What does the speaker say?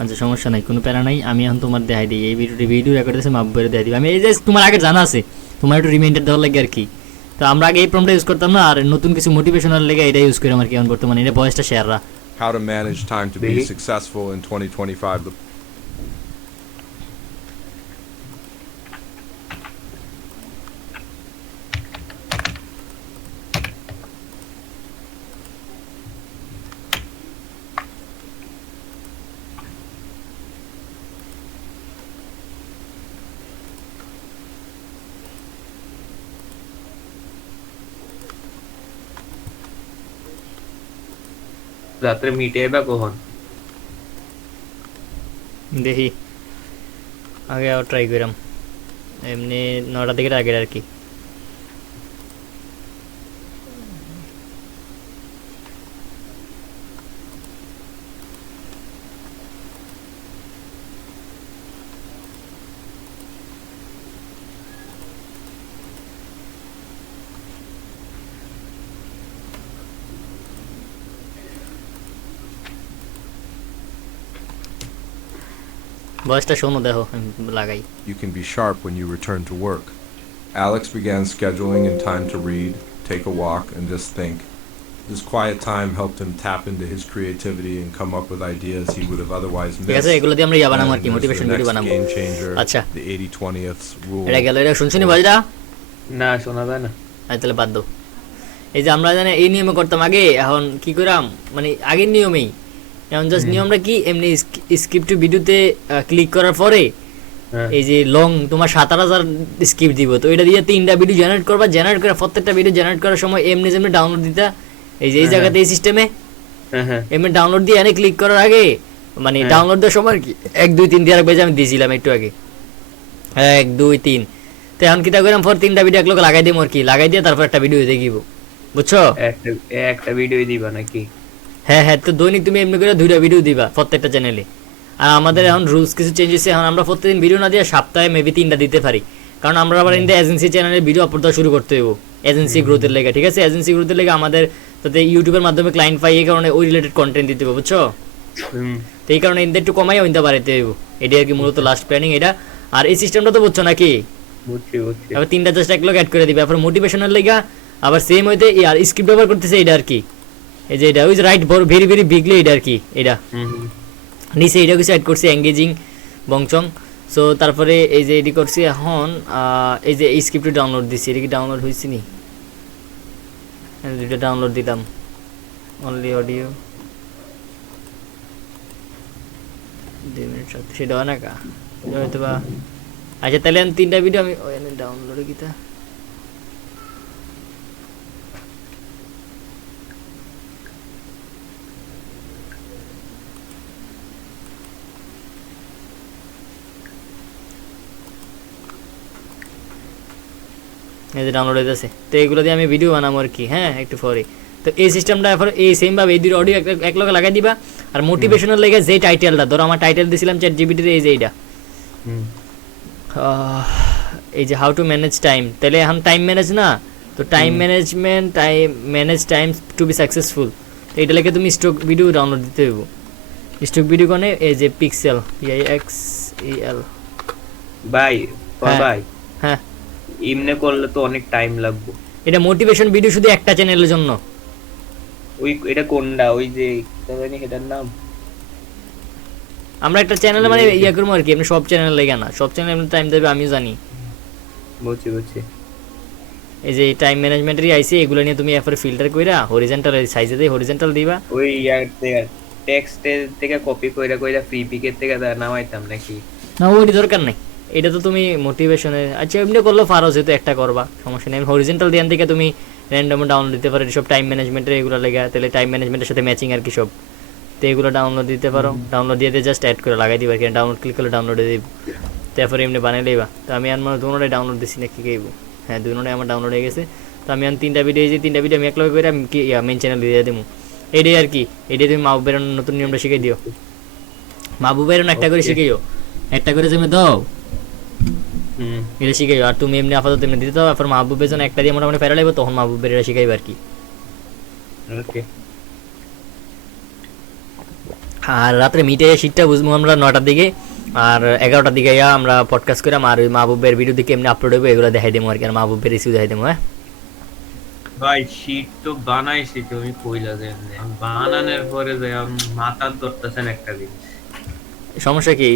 আচ্ছা সমস্যা নাই, কোনো প্যারা নাই। আমি এখন তোমার দেখাই দিই এই ভিডিও রেকর্ড আছে মাহবুবের দেখাই দিই। আমি এই যে তোমার আগে জানা আছে, তোমার একটু রিমাইন্ডার দেওয়ার লাগে আর কি। তো আমরা আগে এই প্রম্পটটা ইউজ করতাম না, আর নতুন কিছু মোটিভেশনাল লেগে এটা ইউজ করি আমার কি এখন বর্তমানে এটা ভয়েসটা শেয়াররা। How to manage time to be successful in 2025. রাত্রে মিটে বা কখন দেখি আগে আবার ট্রাই করাম, এমনি 9টা থেকে আগে আর কি। ভয়েসটা শোনো, দেখো আমি লাগাই। You can be sharp when you return to work. Alex began scheduling in time to read, take a walk, and just think. This quiet time helped him tap into his creativity and come up with ideas he would have otherwise ঠিক missed. আছে, এগুলো দিয়ে আমরা ইয়া বানাবো আর কি, And there's motivation the video next বানাবো। game changer, আচ্ছা the 80/20th rule. এটা গেল, এটা শুনছো নি ভয়েসটা? না শোনা যায় না। আচ্ছা তাহলে বাদ দাও। এই যে আমরা জানি এই নিয়মে করতাম আগে, এখন কি করাম মানে আগের নিয়মেই। এখন জাস্ট নিয়মটা কি, এমনি স্কিপ টু ভিডিওতে ক্লিক করার পরে এই যে লং তোমার 7000 স্কিপ দিব, তো এটা দিয়ে 3টা ভিডিও জেনারেট করবা, জেনারেট করে প্রত্যেকটা ভিডিও জেনারেট করার সময় এমনি যেমনি ডাউনলোড দিতা, এই যে এই জায়গাতে এই সিস্টেমে এমনি ডাউনলোড দিয়ে এনে ক্লিক করার আগে মানে ডাউনলোড দেওয়ার সময় কি 1 2 3 দিয়ে আরেকবার আমি দিয়েছিলাম একটু আগে 1 2 3। তো এখন কিটা করাম, পর 3টা ভিডিও এক লোক লাগাই দিই আর কি, লাগাই দিয়ে তারপর একটা ভিডিও দেখিব, বুঝছো? একটা ভিডিও দিবা নাকি? হ্যাঁ হ্যাঁ, তো দৈনিক তুমি এমনি করে 2টা ভিডিও দিবা প্রত্যেকটা চ্যানেলে। আর আমাদের এখন রুলস কিছু চেঞ্জ হয়েছে, এখন আমরা প্রত্যেকদিন ভিডিও না দিয়ে সপ্তাহে মেবি 3টা দিতে পারি, কারণ আমরা আবার ইন্দা এজেন্সি চ্যানেলে ভিডিও আপলোড দেওয়া শুরু করতে হইব এজেন্সি গ্রোথের লেগে। ঠিক আছে, এজেন্সি গ্রোথের লেগে আমাদের তাতে ইউটিউবের মাধ্যমে ক্লায়েন্ট পাই, এই কারণে ওই রিলেটেড কন্টেন্ট দিতে হবে, বুঝছো? তো এই কারণে ইন্দা একটু কমাই ইন্দা বাড়াইতে হইব, এটাই আর কি মূলত লাস্ট প্ল্যানিং এটা। আর এই সিস্টেমটা তো বুঝছো নাকি? বুঝছি বুঝছি। আবার 3টা জাস্ট এক লোক অ্যাড করে দিবে, আবার মোটিভেশনাল লেগা আবার সেম হইতে আর স্ক্রিপ্ট ব্যবহার করতেছে এটা আর কি। এই যে এটা ওই যে রাইট ভেরি ভেরি বিগলি এটা আর কি, এটা নিচে এটা কিছু অ্যাড করছি এঙ্গেজিং বংচং। সো তারপরে এই যে এডি করছি এখন, এই যে এই স্ক্রিপ্টটা ডাউনলোড দিছি, এটা কি ডাউনলোড হয়েছে নি? দুটো ডাউনলোড দিলাম, অনলি অডিও 2 মিনিট সেটা হয় না কা হয়তো বা। আচ্ছা তাহলে আমি 3টা ভিডিও আমি ডাউনলোড কিতা এই যে ডাউনলোড হইতেছে, তো এগুলো দিয়ে আমি ভিডিও বানাবো আর কি। হ্যাঁ একটু পরে তো এই সিস্টেমটা এখন এই সেম ভাবে এই দুটো অডিও এক লগে লাগাই দিবা। আর মোটিভেশনাল লেগে যে টাইটেলটা ধরো আমার টাইটেল দিছিলাম চ্যাট জিপিটি এই যে এইটা, এই যে হাউ টু ম্যানেজ টাইম, তাহলে এখন টাইম ম্যানেজ না, তো time management manage time to be successful, তো এটা লেগে তুমি স্টক ভিডিও ডাউনলোড দিতে হইব। স্টক ভিডিও কোনে এই যে পিক্সেল PIXEL ভাই ভাই হ্যাঁ এমনি করলে তো অনেক টাইম লাগবে। এটা মোটিভেশন ভিডিও শুধু একটা চ্যানেলের জন্য। ওই এটা কোনটা, ওই যে কি জানি এটার নাম? আমরা একটা চ্যানেলে মানে ইয়া করবো আর কি, এমনি সব চ্যানেল লেগে না, সব চ্যানেল এমনি টাইম দেবে আমিও জানি। বুঝছি বুঝছি। এই যে টাইম ম্যানেজমেন্টেরই আইসি, এগুলো নিয়ে তুমি এরপরে ফিল্টার কইরা হরিজন্টাল সাইজে দিয়ে হরিজন্টাল দিবা। ওই ইয়ার থেকে টেক্সটের থেকে কপি কইরা কইরা ফ্রি পিকের থেকে নামাইতাম নাকি? না ওইটি দরকার নাই, এটা তো তুমি মোটিভেশনের আচ্ছা এমনি করলেও পারো, যেহেতু একটা করবা সমস্যা নেই। হরিজন্টাল দিয়ান থেকে তুমি র্যান্ডম ডাউনলোড দিতে পারো সব টাইম ম্যানেজমেন্টের এগুলো লেগে, তাহলে টাইম ম্যানেজমেন্টের সাথে ম্যাচিং আর কি সব, তো এগুলো ডাউনলোড দিতে পারো। ডাউনলোড দিয়ে জাস্ট অ্যাড করে লাগাই দিবা আর কি, ডাউনলোড ক্লিক করলে ডাউনলোড দিয়ে দিব, তারপরে এমনি বানিয়ে লইবা। তো আমি আমার দুটোটাই ডাউনলোড দিছি নাকি কেইব, হ্যাঁ দুটোটাই আমার ডাউনলোড হয়ে গেছে। তো আমি 3টা ভিডিও, এই যে 3টা ভিডিও আমি এক লগে করে আমি কি মেইন চ্যানেল দিয়ে দেবো, এটাই আর কি। এটাই তুমি মাহবুবের নতুন নিয়মটা শিখিয়ে দিও, মাহবুবের একটা করে শিখিও, একটা করে তুমি দাও এটা শিখাইও। আর তুমি এমনি আপাতত এমনি দিতে দাও, তারপর মাহবুবের জন্য একটা দিয়ে মোটামুটি প্যারা লাগবে, তখন মাহবুবের এটা শিখাইবে আর কি। ওকে আর রাত্রে মিটে শীতটা বুঝবো আমরা 9টার দিকে, আর 11টার দিকে আমরা পডকাস্ট করে আর ওই মাহবুবের ভিডিও দিকে এমনি আপলোড হবে, এগুলো দেখাই দেবো আর কি, আর মাহবুবের রিসিউ দেখাই দেবো। হ্যাঁ ভাই শীত তো বানাইছি তুমি কইলা যে বানানোর পরে যে মাথা ধরতেছেন একটা জিনিস। সমস্যা কি?